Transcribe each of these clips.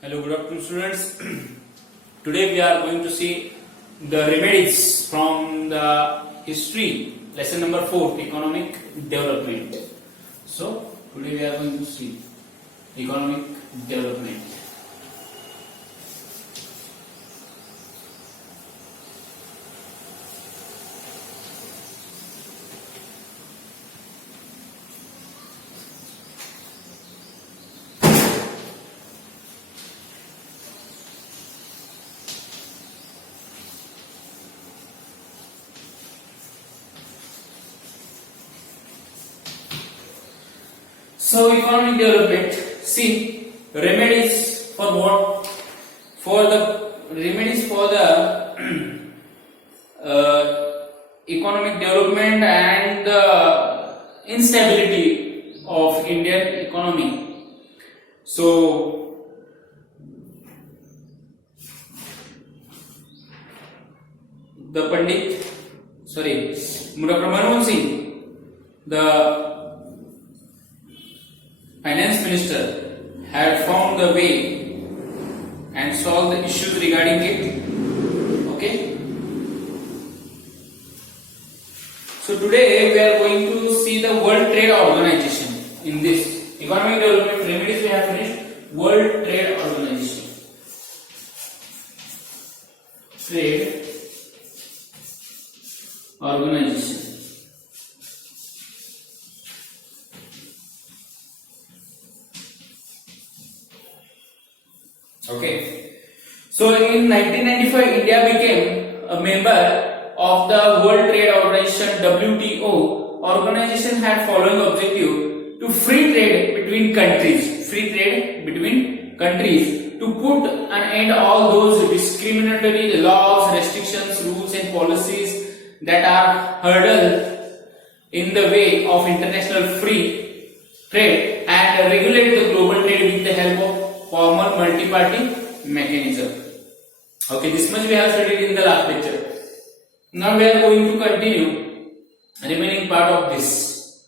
Hello, good afternoon, students. Today we are going to see the remedies from the history, lesson number 4, economic development. So, today we are going to see economic development. So, economic development. See, remedies for what? For the remedies for the economic development and the instability of Indian economy. So, the Dr. Manmohan Singh, the finance minister, had found the way and solved the issues regarding it. Okay. So today we are going to see the World Trade Organization. In this economic development remedies we have finished. World Trade Organization. Trade Organization. Okay. So in 1995, India became a member of the World Trade Organization (WTO). Organization had following objective to free trade between countries. Free trade between countries to put an end all those discriminatory laws, restrictions, rules, and policies that are hurdle in the way of international free trade and regulate the global trade with the help of common multi-party mechanism. Okay, this much we have studied in the last lecture. Now we are going to continue remaining part of this.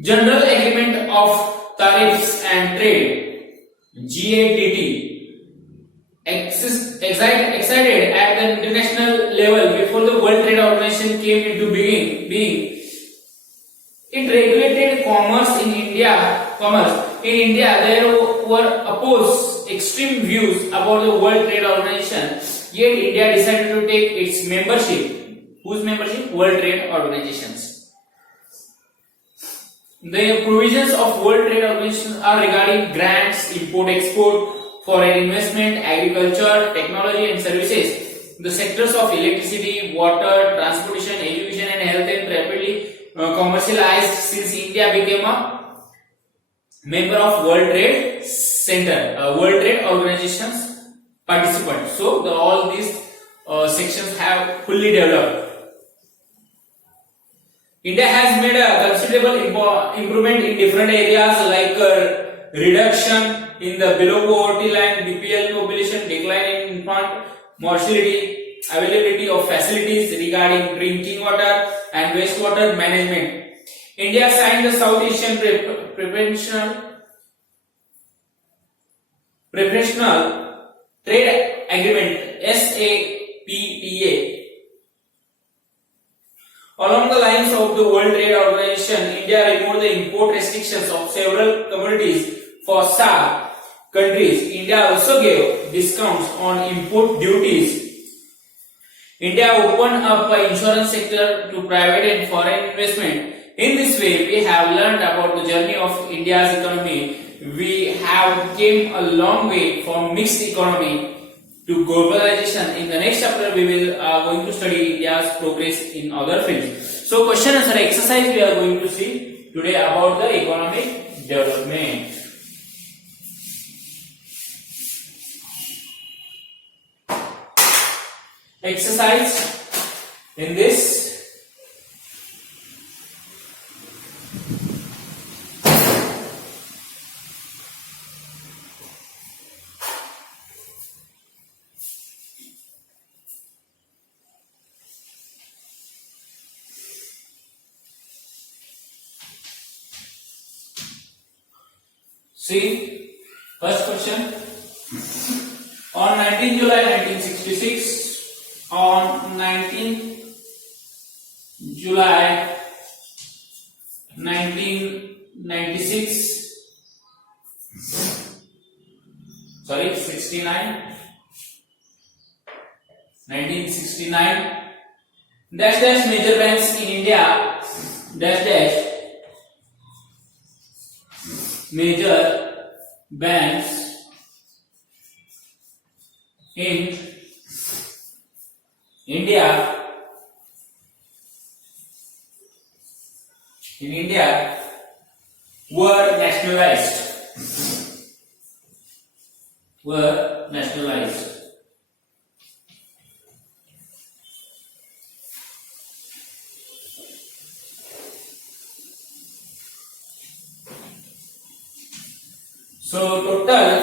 General Agreement of Tariffs and Trade (GATT) excited at the international level before the World Trade Organization came into being. It regulated commerce in India. There were opposed extreme views about the World Trade Organization. Yet India decided to take its membership. Whose membership? World Trade Organizations. The provisions of World Trade Organization are regarding grants, import-export, foreign investment, agriculture, technology and services. The sectors of electricity, water, transportation, education and health and rapidly commercialized since India became a member of World Trade Center, World Trade Organization's participant. So all these sections have fully developed. India has made a considerable improvement in different areas like reduction in the below poverty line, BPL population, decline in infant mortality, availability of facilities regarding drinking water and wastewater management. India signed the South Asian Preferential Trade Agreement (SAPTA). Along the lines of the World Trade Organization, India removed the import restrictions of several commodities for SAARC countries. India also gave discounts on import duties. India opened up the insurance sector to private and foreign investment. In this way, we have learned about the journey of India's economy. We have came a long way from mixed economy to globalization. In the next chapter, we will going to study India's progress in other fields. So, question answer exercise we are going to see today about the economic development. Exercise in this. See, first question. On 19 July 1966, on 19 July 1996, sorry, 69, 1969, dash dash major banks in India, dash dash major banks in India were nationalized. So total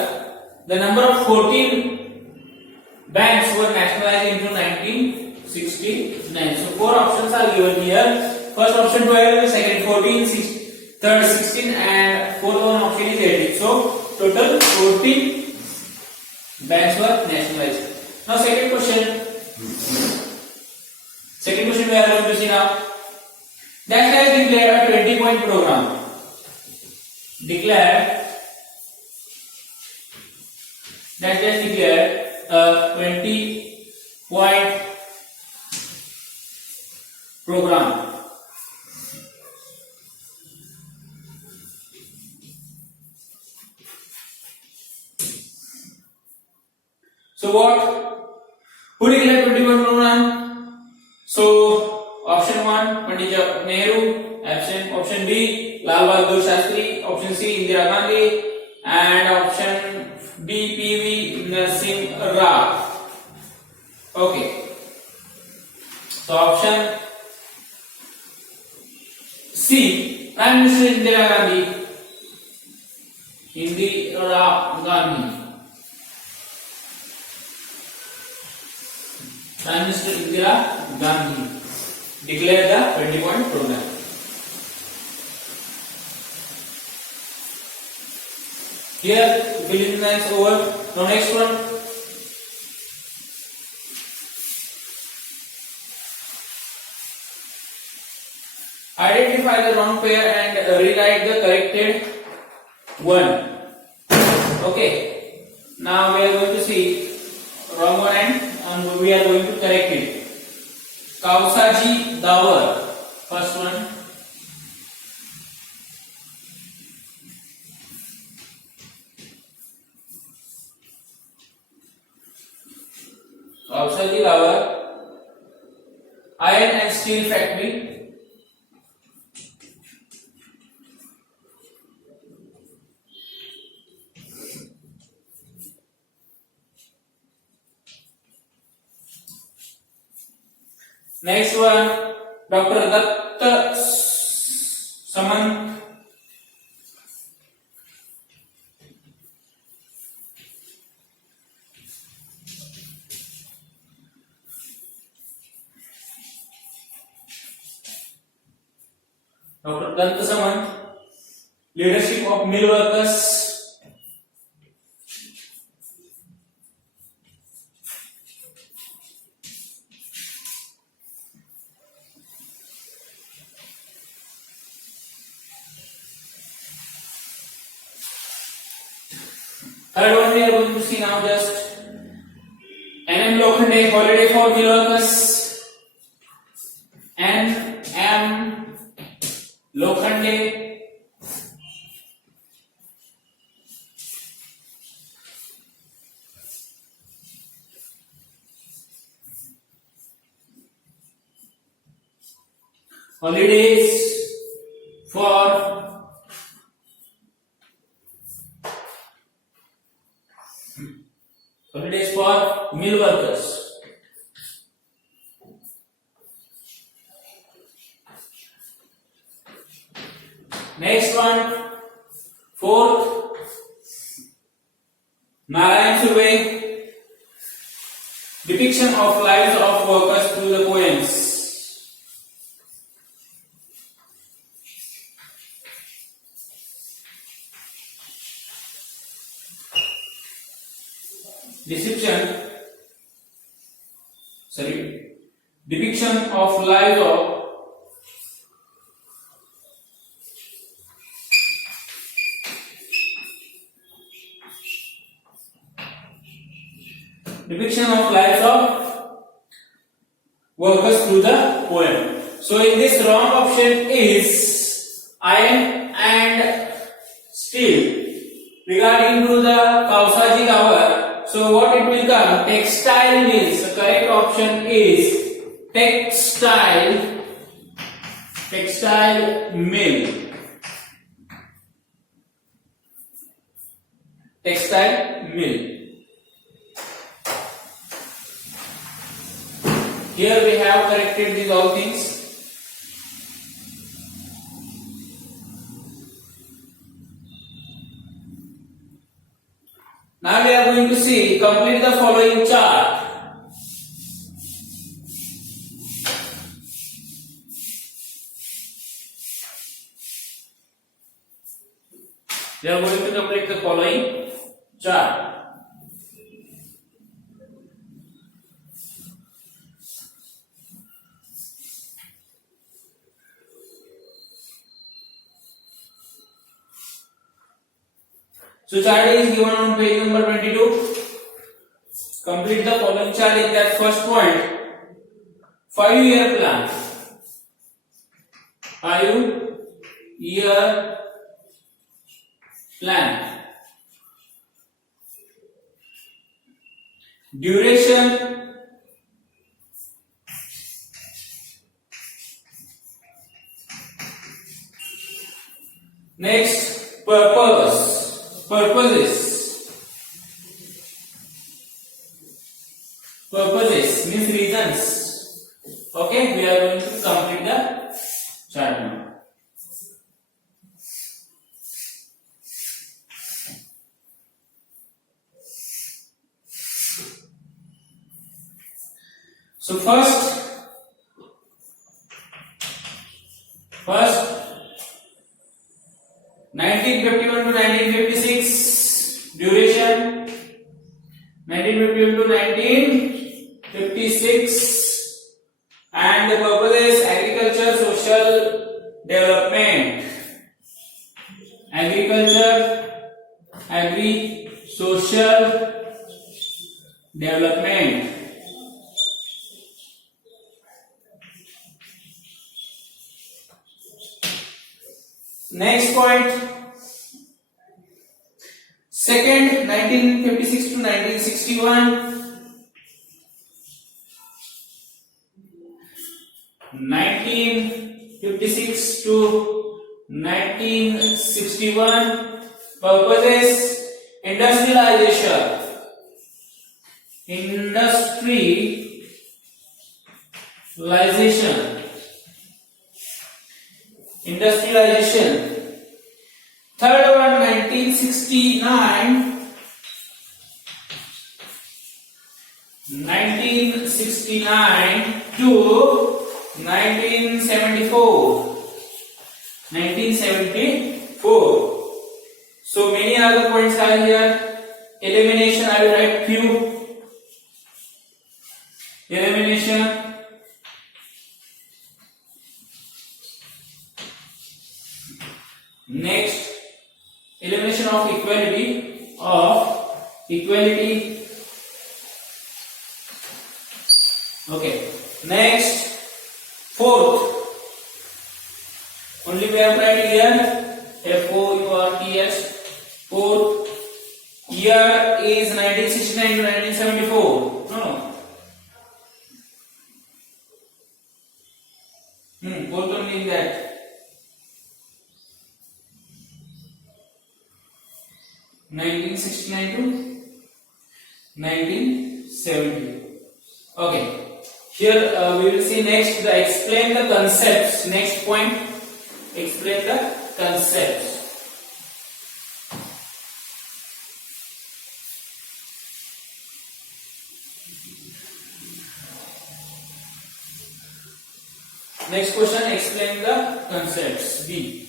the number of 14 banks were nationalized into 1969. So four options are given here. First option 12, second 14, third 16, and fourth one option is 18. So total 14 banks were nationalized. Now second question. Second question we are going to see now. Dash has declared a 20-point program. Dash declared a 20-point program. So what? Who declared 20-point program? So option 1 Pandit Jawaharlal Nehru, option B Lal Bahadur Shastri, option C Indira Gandhi, and option D PV Narasimha Rao. Okay. So option C Prime Minister Indira Gandhi. Prime Minister Indira Gandhi declared the 20-point program. Here, fill in the blanks over. Now next one. Identify the wrong pair and rewrite the corrected one. Okay. Now we are going to see wrong one and we are going to correct it. Kausaji Dawar, first one. Kausaji Dawar, iron and steel factory. Next one, Dr. Datta Samant. Dr. Datta Samant, leadership of mill workers. Third one we are going to see now just NM Lokhande, holiday for mill workers. NM Lokhande, holidays for mill workers. Next one, fourth, Narayan Survey, depiction of lives of workers through the poems. depiction of lives of workers through the poem. So in this, wrong option is iron and steel. Regarding to the Kausaji Tower, so what it will come? Textile mills. The correct option is textile mill. Textile mill. Here we have corrected these all things. Now we are going to see, complete the following chart. We are going to complete the following chart. So chart is given on page number 22. Complete the following chart in that first point. 5-year plan. 5-year plan. Duration. Next, purpose. Purposes means reasons. Okay, we are going to complete the chart now. So first 1951 to 1956 duration, 1951 to 1956, and the purpose is agriculture, social development. Social development. Next point, second, 1956 to 1961, 1956 to 1961, purposes industrialization, industrialization. Third one, 1969 to 1974. So many other points are here. Elimination, I will write few. Elimination. Next, elimination of equality. Okay. Next, fourth. Only we have write here FOURTH. Fourth year is 1969 to 1974. No. Fourth only in that. 1969 to 1970. Okay. Here we will see next the explain the concepts. Next point, explain the concepts. Next question, explain the concepts. B.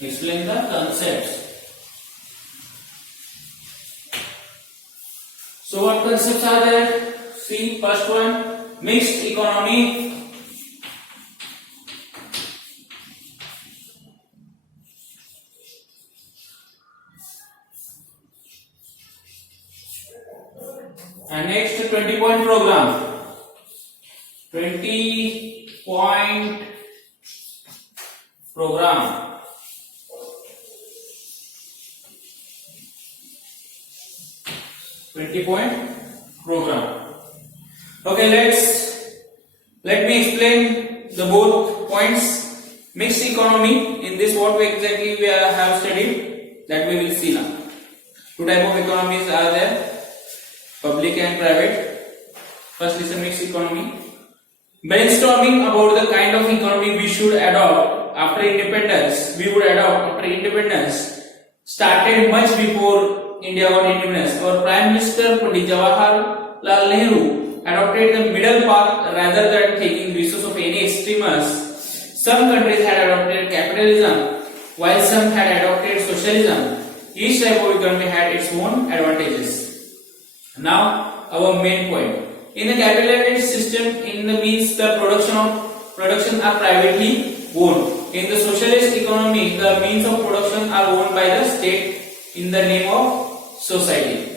Explain the concepts. So what concepts are there? See, first one, mixed economy. And next, 20-point program. 20-point program. Okay, let me explain the both points. Mixed economy. In this, what exactly we have studied, that we will see now. Two type of economies are there: public and private. First is a mixed economy. Brainstorming about the kind of economy we should adopt after independence. Started much before India got independence. Our Prime Minister Pandit Jawaharlal Nehru adopted the middle path rather than taking resources of any extremists. Some countries had adopted capitalism, while some had adopted socialism. Each type of economy had its own advantages. Now, our main point. In a capitalist system, in the means the production are privately owned. In the socialist economy, the means of production are owned by the state in the name of society.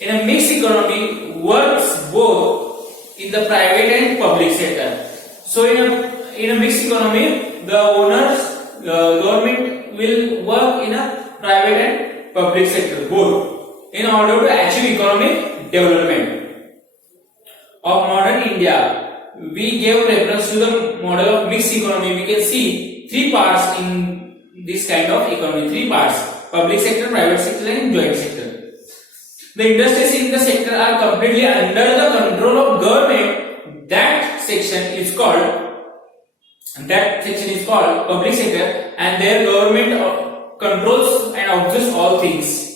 In a mixed economy, works both in the private and public sector. So in a mixed economy, the government will work in a private and public sector both in order to achieve economic development. Of modern India, we gave reference to the model of mixed economy. We can see three parts in this kind of economy. Three parts: public sector, private sector, and joint sector. The industries in the sector are completely under the control of government. That section is called public sector, and their government controls and observes all things.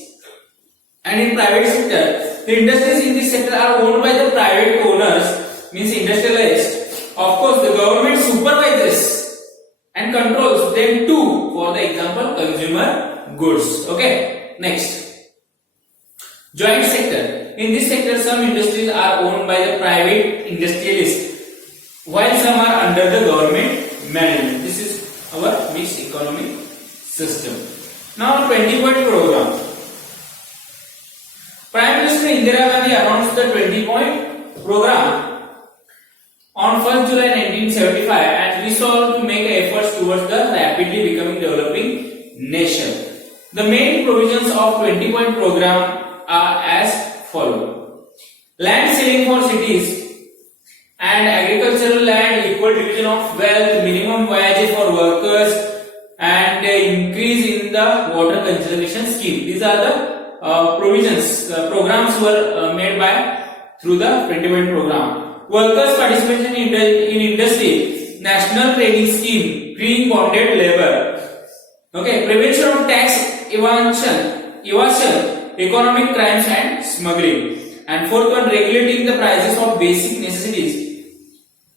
And in private sector, the industries in this sector are owned by the private owners, means industrialists. Of course, the government supervises and controls them too. For the example, consumer goods. Okay. Next, joint sector. In this sector, some industries are owned by the private industrialists, while some are under the government management. This is our mixed economy system. Now, 20-point program. Prime Minister Indira Gandhi announced the 20-point program on 1st July 1975 and resolved to make efforts towards the rapidly becoming developing nation. The main provisions of 20-point program are as follows: land ceiling for cities and agricultural land, equal division of wealth, minimum wage for workers, and increase in the water conservation scheme. These are the provisions. Programs were made through the 20-point program. Workers' participation in industry, national training scheme, freeing bonded labor. Okay, prevention of tax evasion, economic crimes and smuggling. And fourth one, regulating the prices of basic necessities.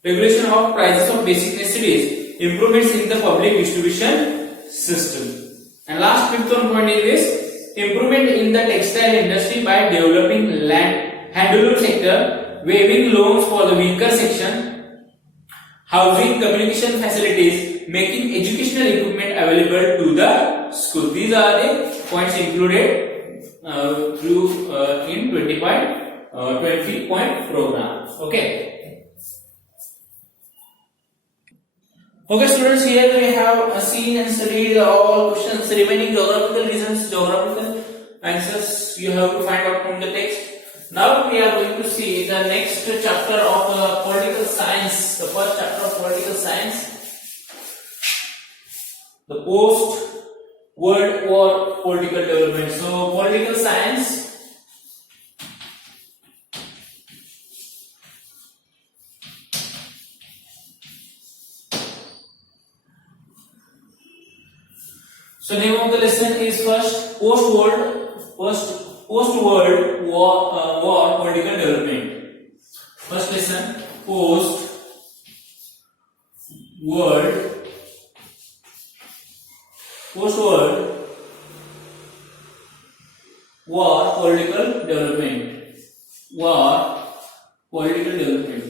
Regulation of prices of basic necessities. Improvements in the public distribution system. And last fifth one point is this: improvement in the textile industry by developing land handloom sector, waiving loans for the weaker section, housing, communication facilities, making educational equipment available to the school. These are the points included in 20-point program. Okay. Okay, students, here we have seen and studied all questions remaining geographical reasons, geographical answers you have to find out from the text. Now we are going to see the next chapter of political science, the first chapter of political science, the post-World War political development. So, political science. So name of the lesson is first post-World War political development. First lesson, post-World Post-World War political development. War political development.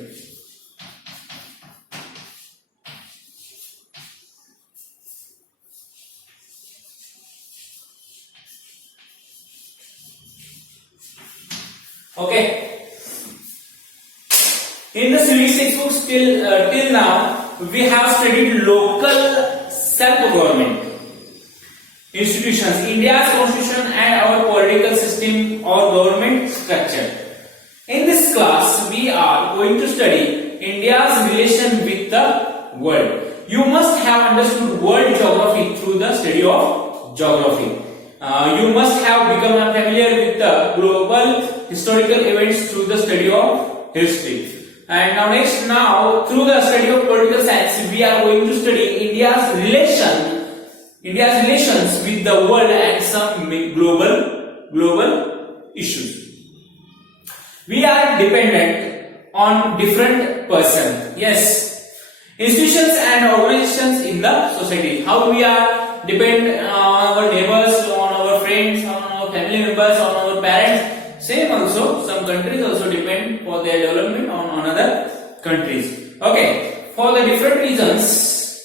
Okay. In the civics textbooks till now, we have studied local self-government institutions, India's constitution and our political system or government structure. In this class, we are going to study India's relation with the world. You must have understood world geography through the study of geography. You must have become familiar with the global historical events through the study of history. And now through the study of political science, we are going to study India's relations with the world and some global issues. We are dependent on different persons. Yes, institutions and organizations in the society. How we are depend on our neighbors, on our friends, on our family members, on our parents. Same also, some countries also depend for their development on another countries. Okay, for the different reasons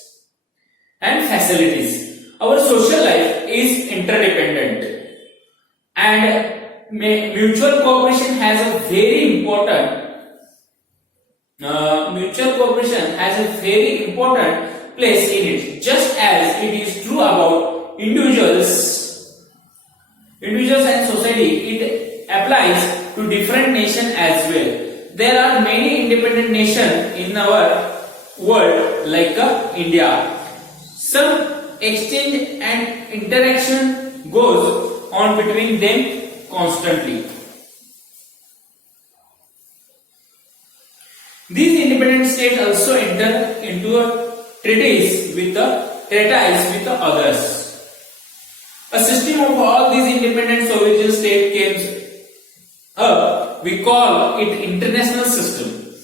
and facilities, our social life is interdependent, and mutual cooperation has a very important place in it, just as it is true about individuals and society. It applies to different nations as well. There are many independent nations in our world like India. Some exchange and interaction goes on between them constantly. These independent states also enter into a treaties with the others. A system of all these independent sovereign states came up. We call it international system.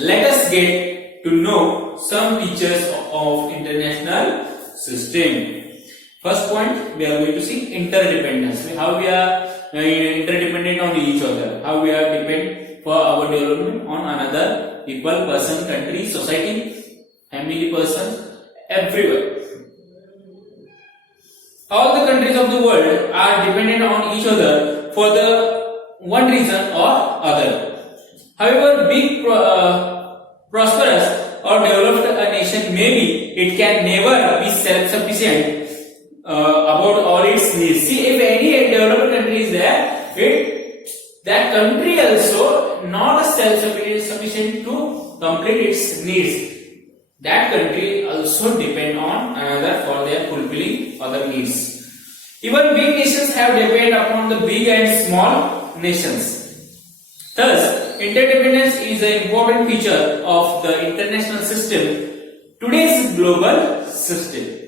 Let us get to know some features of international system. First point, we are going to see interdependence. How we are interdependent on each other. How we are dependent for our development on another people, person, country, society, family, person, everywhere. All the countries of the world are dependent on each other for the one reason or other. However, big, prosperous or developed a nation may be, it can never be self-sufficient about all its needs. See, if any developed country is there, that country also not self-sufficient to complete its needs. That country also depend on another for their fulfilling other needs. Even big nations have depend upon the big and small nations. Thus, interdependence is an important feature of the international system, today's global system.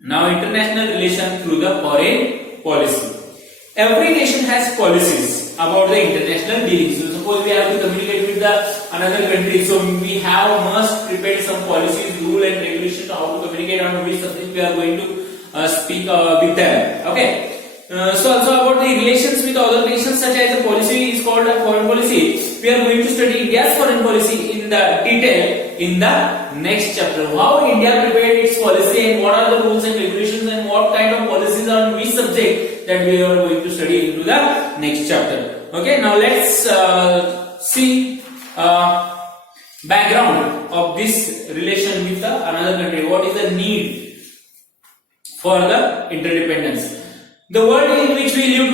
Now, international relation through the foreign policy. Every nation has policies about the international dealings. So, suppose we have to communicate with another country, so we must prepare some policies, rule and regulations how to communicate on which subject we are going to speak with them. Okay. So also about the relations with other nations, such as the policy is called a foreign policy. We are going to study India's foreign policy in the detail in the next chapter. How India prepared its policy and what are the rules and regulations and what kind of policies on which subject, that we are going to study into the next chapter. Okay, now let's see background of this relation with another country. What is the need for the interdependence? The world in which we live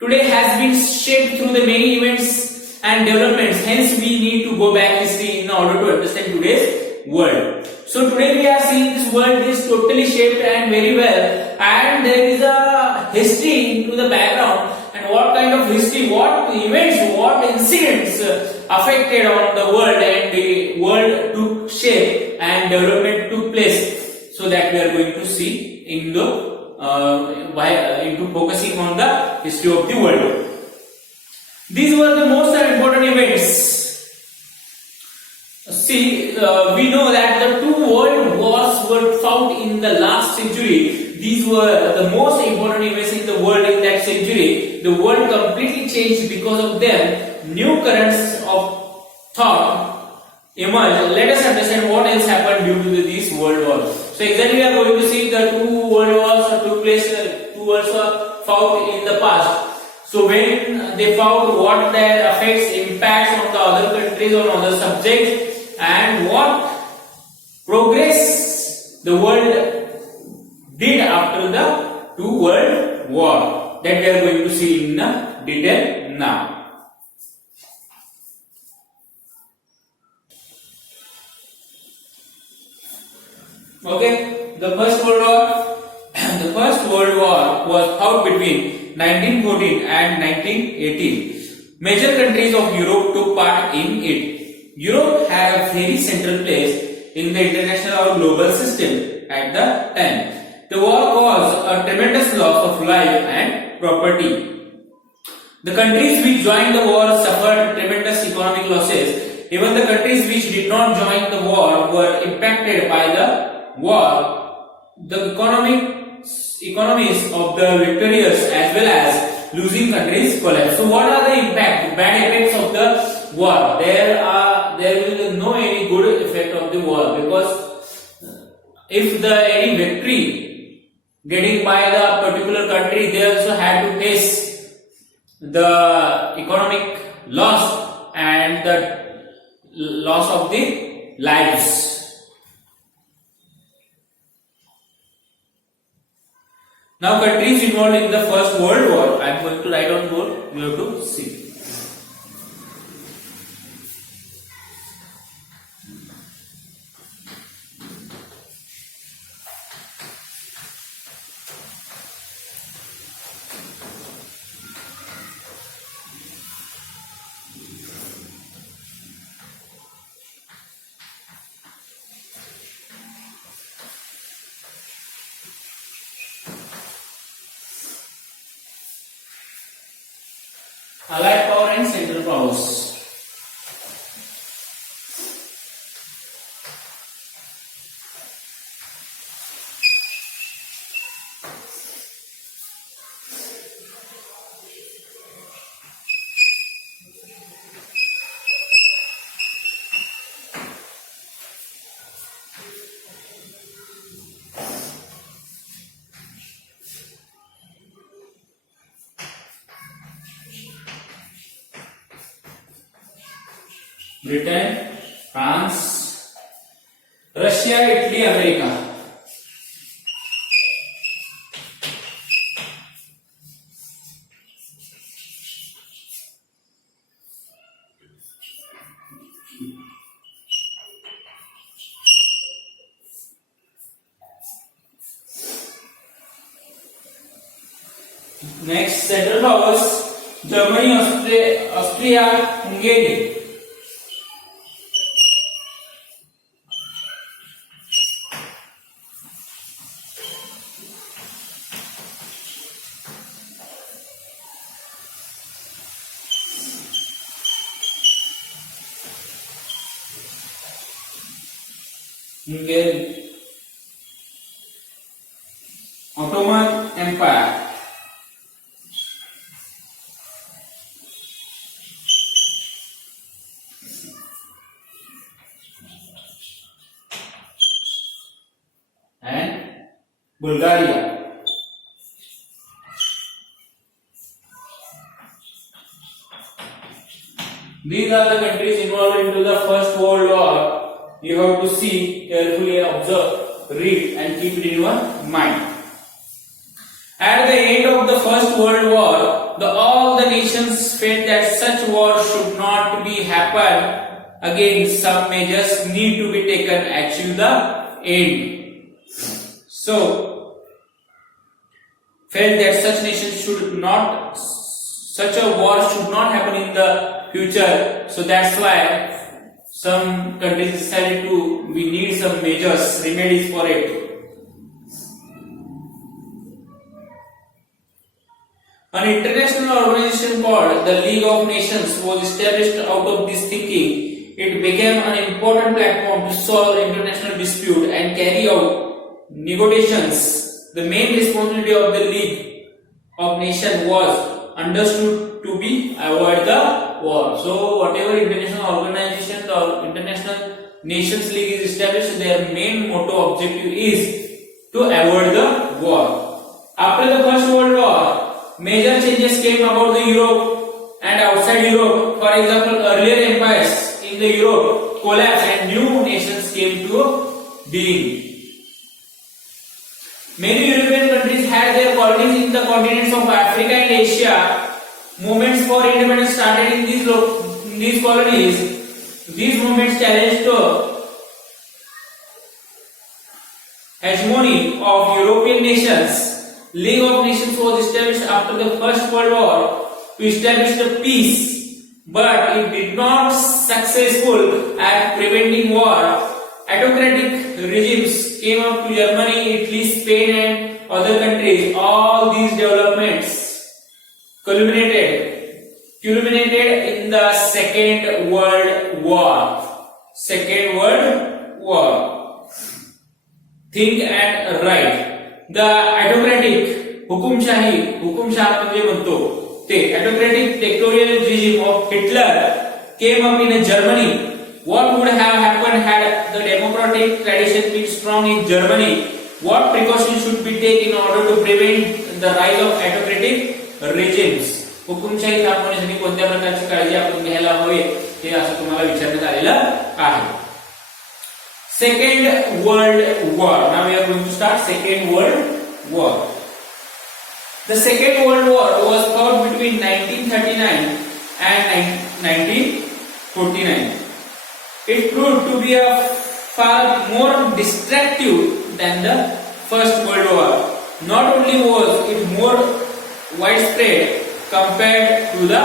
today has been shaped through the many events and developments. Hence, we need to go back history in order to understand today's world. So today we are seeing this world is totally shaped and very well, and there is a history into the background, and what kind of history, what events, what incidents affected on the world, and the world took shape and development took place. So that we are going to see into focusing on the history of the world. These were the most important events. See, we know that the two world wars were fought in in the last century, these were the most important events in the world in that century. The world completely changed because of them. New currents of thought emerged. Let us understand what else happened due to these world wars. So exactly we are going to see the two world wars took place, two worlds were fought in the past. So when they found what their effects, impacts on the other countries, on other subjects, and what progress the world did after the two world war, that we are going to see in detail now. Okay, the first world war. The first world war was fought between 1914 and 1918. Major countries of Europe took part in it. Europe had a very central place in the international or global system at the time. The war caused a tremendous loss of life and property. The countries which joined the war suffered tremendous economic losses. Even the countries which did not join the war were impacted by the war. The economies of the victorious as well as losing countries collapsed. So what are the bad effects of the war? There will no any good effect of the war, because if any victory getting by the particular country, they also had to face the economic loss and the loss of the lives. Now, countries involved in the First World War. I am going to write on board. You have to see. Allied power and Central powers. Britain, France, Russia, Italy, America. Next, Central powers: Germany, Austria, Hungary. Hungary, Ottoman Empire, and Bulgaria. These are the countries involved into the First World War. You have to see, carefully observe, read and keep it in your mind. At the end of the First World War, all the nations felt that such war should not be happen again. Some measures need to be taken to achieve the end. So, felt that such a war should not happen in the future. So that's why some countries decided we need some measures, remedies for it. An international organization called the League of Nations was established out of this thinking. It became an important platform to solve international dispute and carry out negotiations, the main responsibility of the League of Nations was understood to be avoid the war. So whatever international organization or international nations league is established, their main motto objective is to avoid the war. After the First World War, major changes came about the Europe and outside Europe. For example, earlier empires in the Europe collapsed and new nations came to being. Many European countries had their colonies in the continents of Africa and Asia. Movements for independence started in these colonies. These movements challenged the hegemony of European nations. League of Nations was established after the First World War to establish the peace, but it did not successful at preventing war. Autocratic regimes came up to Germany, Italy, Spain and other countries. All these developments culminated in the Second World War. Second World War. Think and write. The autocratic हुकुमशाही म्हणजे म्हणतो ते autocratic dictatorial regime of Hitler came up in Germany. What would have happened had the democratic tradition been strong in Germany? What precautions should be taken in order to prevent the rise of autocratic regimes? हुकुमशाही थांबवण्यासाठी कोणत्या प्रकारची काळजी आपण घ्यायला हवी हे असं तुम्हाला विचारण्यात आलेलं आहे. Second World War. Now we are going to start Second World War. The Second World War was fought between 1939 and 1949. It proved to be a far more destructive than the First World War. Not only was it more widespread compared to the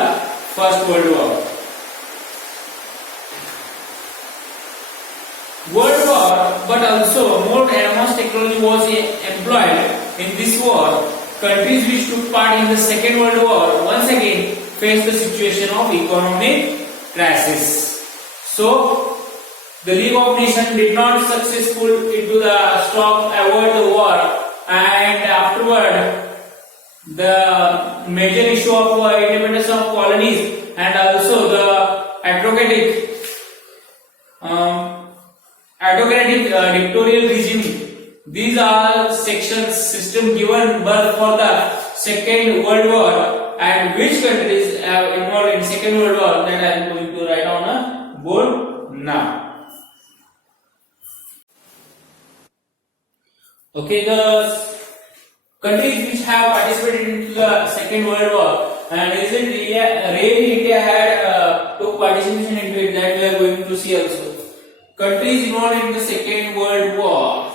First World War. World War, but also more advanced technology was employed in this war. Countries which took part in the Second World War once again faced the situation of economic crisis. So, the League of Nations did not successful into the stop avoid the war, and afterward the major issue of independence of colonies and also the autocratic dictatorial regime. These are system given birth for the Second World War, and which countries are involved in Second World War, that I am going to write on a board now. Okay, the countries which have participated in the Second World War, and really India had took participation into it, that we are going to see also. Countries involved in the Second World War.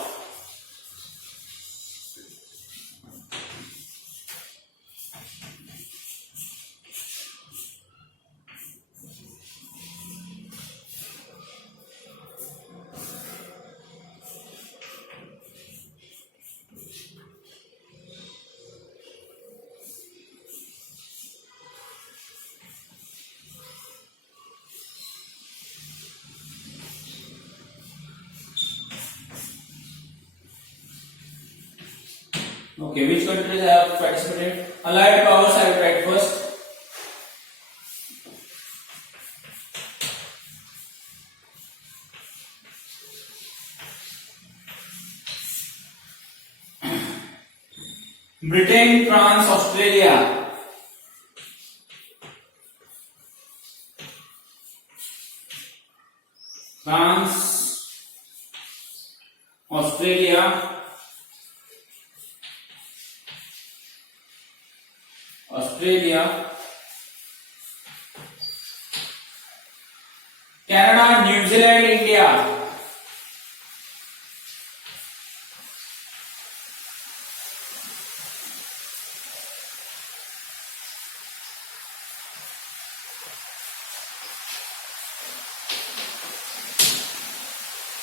Okay, which countries have participated? Allied powers I will write first. Britain, France, Australia. France, Australia, Canada, New Zealand, India.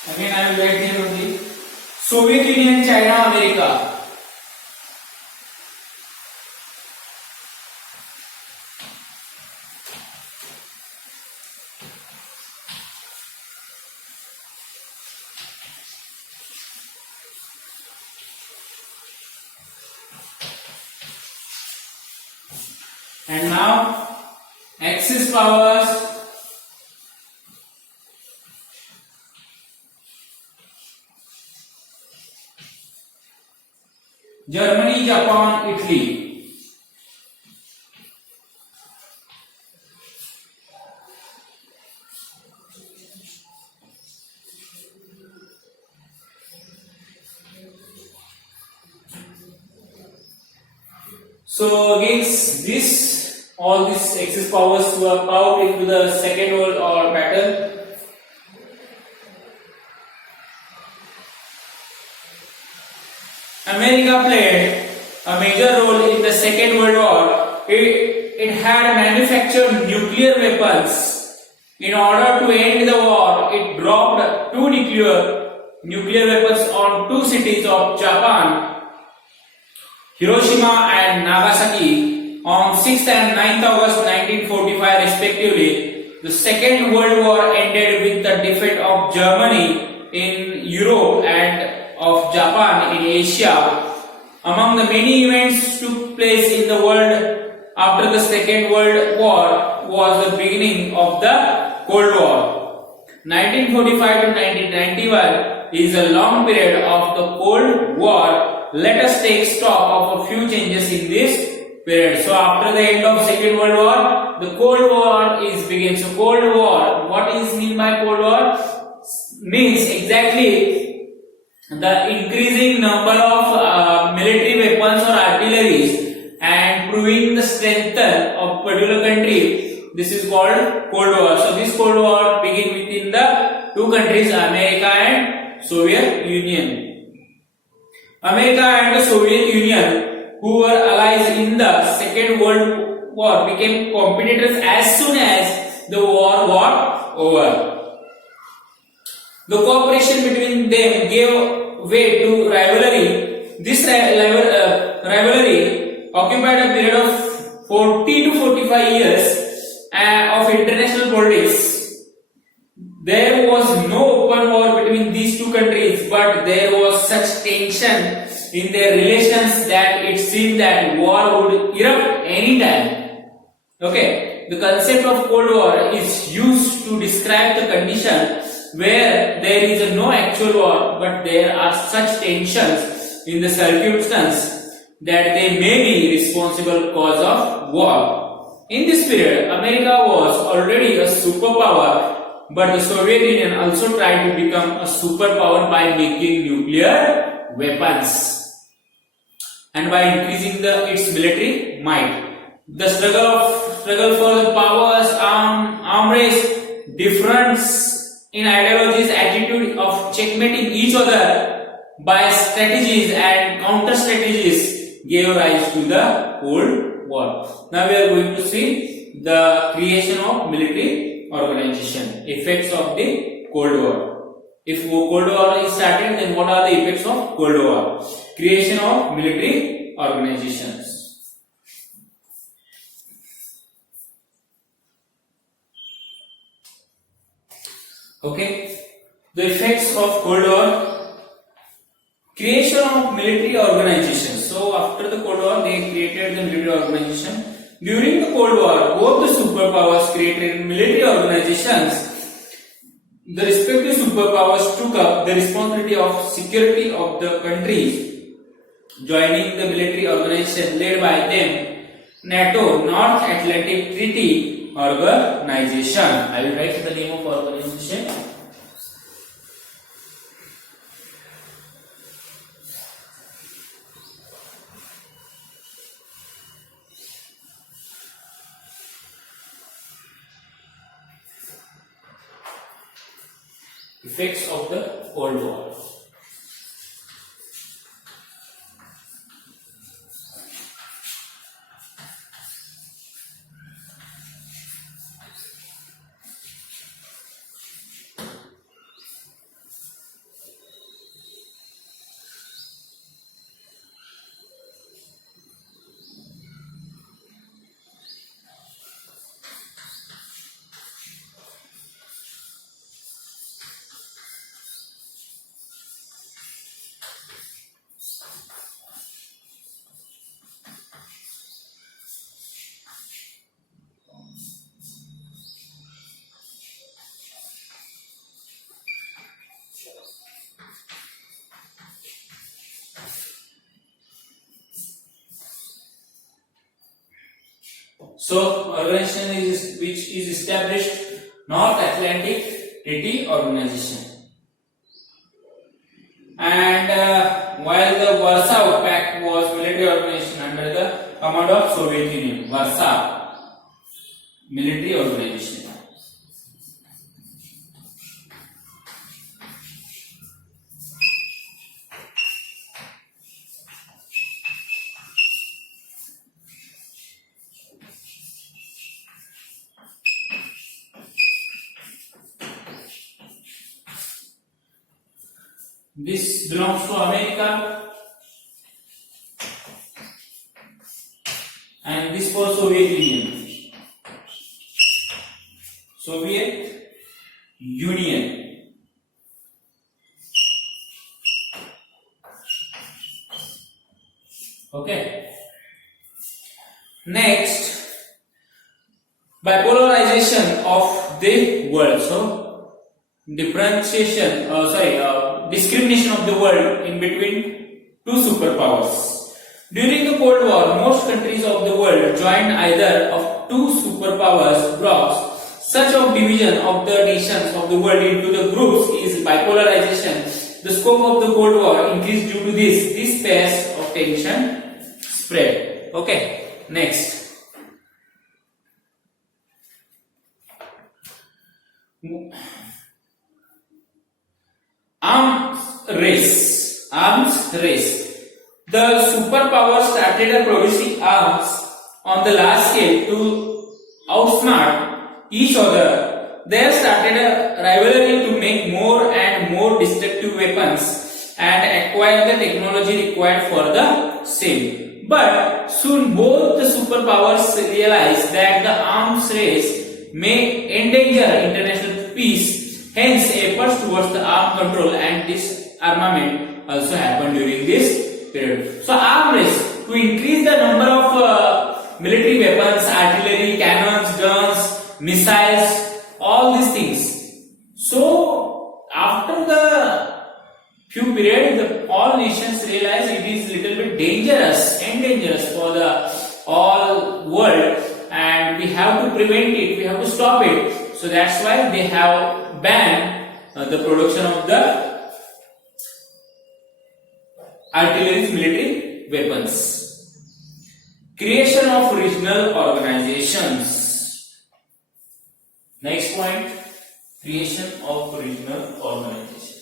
Again I will write here only. Soviet Union, China, America. And now Axis powers. Germany, Japan, Italy. So against this, all these Axis powers were out into the Second World War battle. America played a major role in the Second World War. It had manufactured nuclear weapons. In order to end the war, it dropped two nuclear weapons on two cities of Japan, Hiroshima and Nagasaki, on 6th and 9th August 1945 respectively. The Second World War ended with the defeat of Germany in Europe and of Japan in Asia. Among the many events took place in the world after the Second World War was the beginning of the Cold War. 1945 to 1991 is a long period of the Cold War. Let us take stock of a few changes in this period. So after the end of Second World War, the Cold War is begin. So Cold War, what is mean by Cold War? Means exactly the increasing number of military weapons or artilleries and proving the strength of particular country. This is called Cold War. So this Cold War begin within the two countries, America and Soviet Union. America and the Soviet Union, who were allies in the Second World War, became competitors as soon as the war got over. The cooperation between them gave way to rivalry. This rivalry occupied a period of 40 to 45 years of international politics. There was no open war between these two countries, but there was such tension in their relations that it seemed that war would erupt anytime. Okay, the concept of Cold War is used to describe the condition where there is no actual war, but there are such tensions in the circumstance that they may be responsible cause of war. In this period, America was already a superpower, but the Soviet Union also tried to become a superpower by making nuclear weapons and by increasing its military might. The struggle for the powers, arm race, difference in ideologies, attitude of checkmating each other by strategies and counter strategies gave rise to the Cold War. Now we are going to see the creation of military organization, effects of the Cold War. If Cold War is started, then what are the effects of Cold War? Creation of military organizations. Okay, the effects of Cold War. Creation of military organizations. So after the Cold War, they created the military organization. During the Cold War, both the superpowers created military organizations. The respective superpowers took up the responsibility of security of the countries, joining the military organization led by them, NATO, North Atlantic Treaty Organization. I will write the name of organization. Effects of the Cold War. So organization is which is established North Atlantic Treaty Organization. And while the Warsaw Pact was military organization under the command of Soviet Union, Warsaw military organization. This belongs to America, and this for Soviet Union. Soviet Union. Okay. Next, bipolarization of the world. So, differentiation, discrimination of the world in between two superpowers. During the Cold War, most countries of the world joined either of two superpowers blocks. Such of division of the nations of the world into the groups is bipolarization. The scope of the Cold War increased due to this. This pace of tension spread. Okay, next. Arms race. The superpowers started producing arms on the large scale to outsmart each other. They started a rivalry to make more and more destructive weapons and acquire the technology required for the same. But soon both the superpowers realized that the arms race may endanger international peace. Hence, efforts towards the arms control and disarmament also happened during this period. So, arms race to increase the number of military weapons, artillery, cannons, guns, missiles, all these things. So, after the few period, all nations realize it is little bit dangerous and dangerous for the all world, and we have to prevent it. We have to stop it. So that's why they have banned the production of the artillery military weapons. Creation of regional organizations. Next point, creation of regional organizations.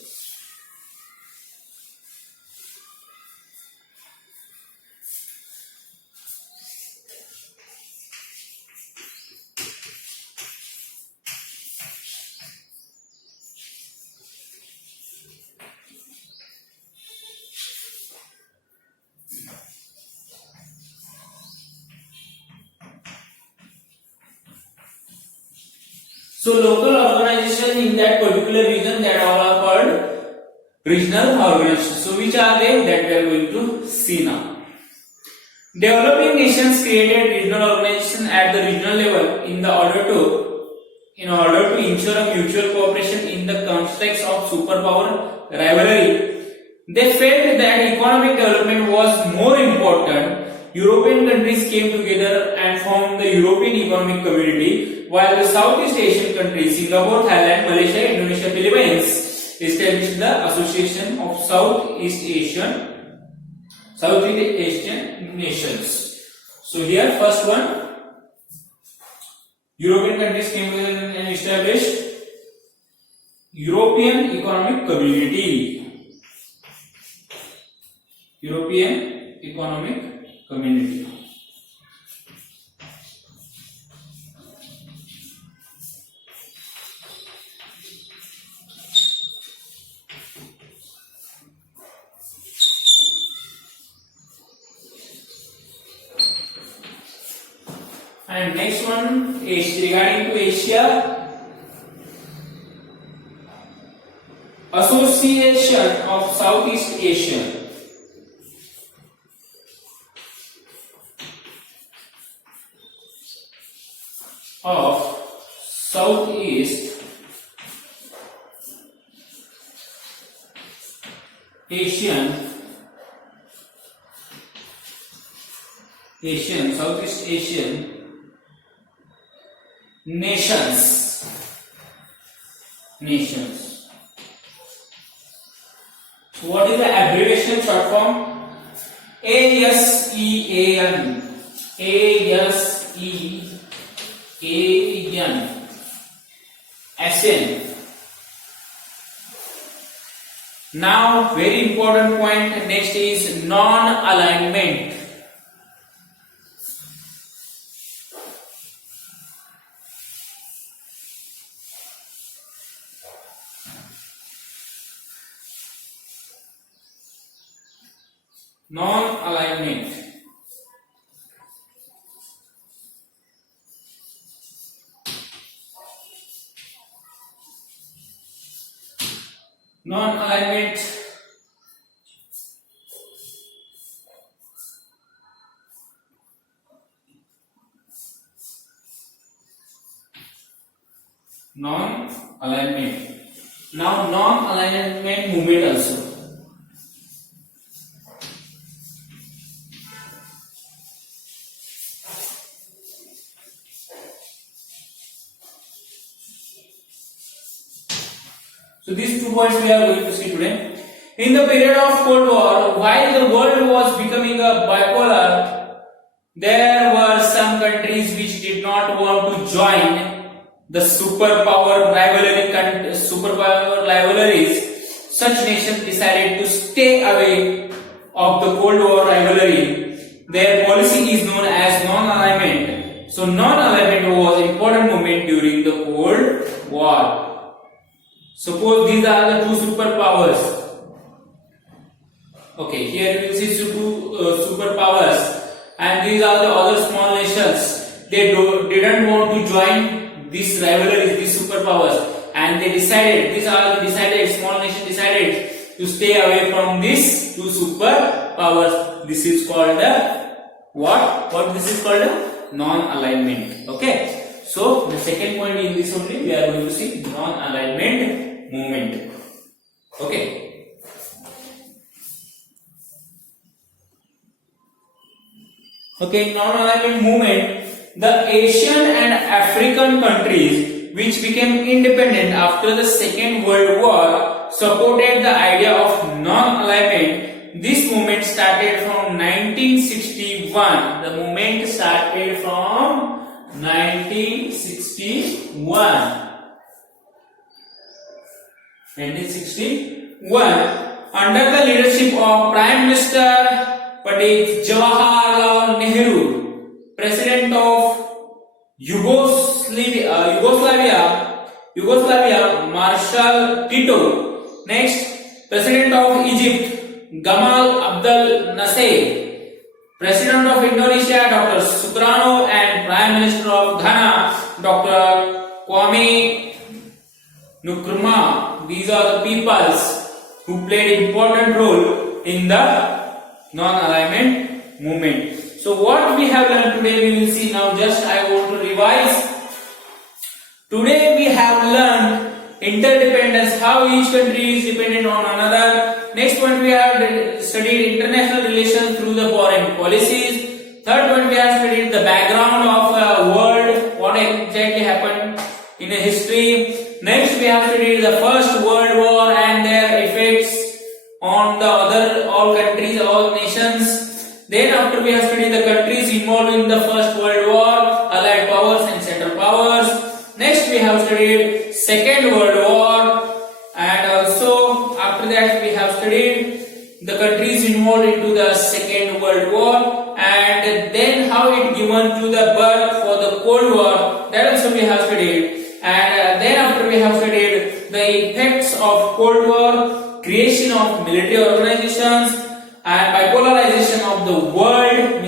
So local organization in that particular region, that all are called regional organizations. So which are they? That we are going to see now. Developing nations created regional organization at the regional level in order to ensure a mutual cooperation in the context of superpower rivalry. They felt that economic development was more important. European countries came together and formed the European Economic Community, while the Southeast Asian countries, Singapore, Thailand, Malaysia, Indonesia, Philippines, established the Association of Southeast Asian nations. So here, first one, European countries came together and established European Economic Community. European Economic Community. And next one is regarding to Asia, Association of Southeast Asia. Of Southeast Southeast Asian nations. So what is the abbreviation short form? ASEAN. ASEAN. Now very important point, next is non-alignment. Non-alignment. Non-alignment. Non-alignment. Now non-alignment movement also. So these 2 points we are going to see today. In the period of Cold War, while the world was becoming a bipolar, there were some countries which did not want to join the superpower rivalries. Such nations decided to stay away of the Cold War rivalry. Their policy is known as non-alignment. So non-alignment was an important moment during the Cold War. Suppose these are the 2 superpowers. Okay, here we will see 2 superpowers, and these are the other small nations. They didn't want to join these rivalries, these superpowers, and they decided, small nation decided to stay away from these 2 superpowers. This is called the what? This is called a non-alignment. Okay. So the second point in this only we are going to see non-alignment movement. Okay. Okay, non-alignment movement. The Asian and African countries which became independent after the Second World War supported the idea of non-alignment. This movement started from 1961. The movement started from 1961. 1961 under the leadership of Prime Minister Pandit Jawaharlal Nehru, President of Yugoslavia Marshal Tito, next President of Egypt Gamal Abdel Nasser, President of Indonesia Dr. Sukarno, and Prime Minister of Ghana Dr. Kwame Nkrumah. These are the peoples who played important role in the non-alignment movement. So what we have learned today, we will see now. Just I want to revise. Today we have learned interdependence, how each country is dependent on another. Next point, we have studied international relations through the foreign policies. Third point, we have studied the background of world, what exactly happened in the history. Next, we have studied the First World War and their effects on the all countries, all nations. Then after we have studied the countries involved in the First World War, Allied powers and Central powers. Next, we have studied Second World War, and also after that we have studied the countries involved into the Second World War, and then how it given to the birth for the Cold War. That also we have studied. And then after we have studied the effects of Cold War, creation of military organizations, and bipolarization of the world,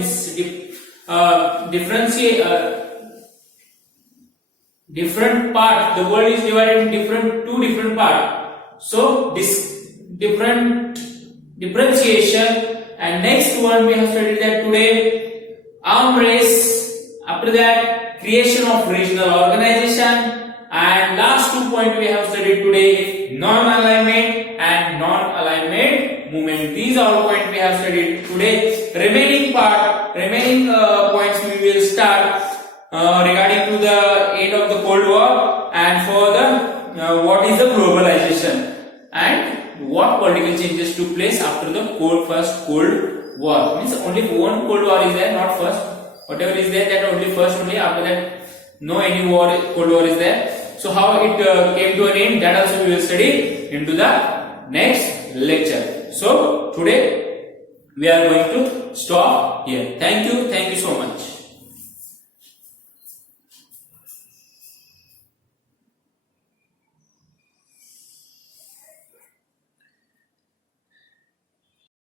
different part. The world is divided in two different parts. So this differentiation. And next one we have studied that today, arm race. After that, creation of regional organization. And last 2 points we have studied today, non-alignment and non-alignment movement. These are all points we have studied today. Remaining points we will start regarding to the end of the Cold War and for the what is the globalization and what political changes took place after the first Cold War. Means only one Cold War is there, not first. Whatever is there, that only first only. After that, no any war, Cold War is there. So how it came to an end, that also we will study into the next lecture. So today we are going to stop here. Thank you so much.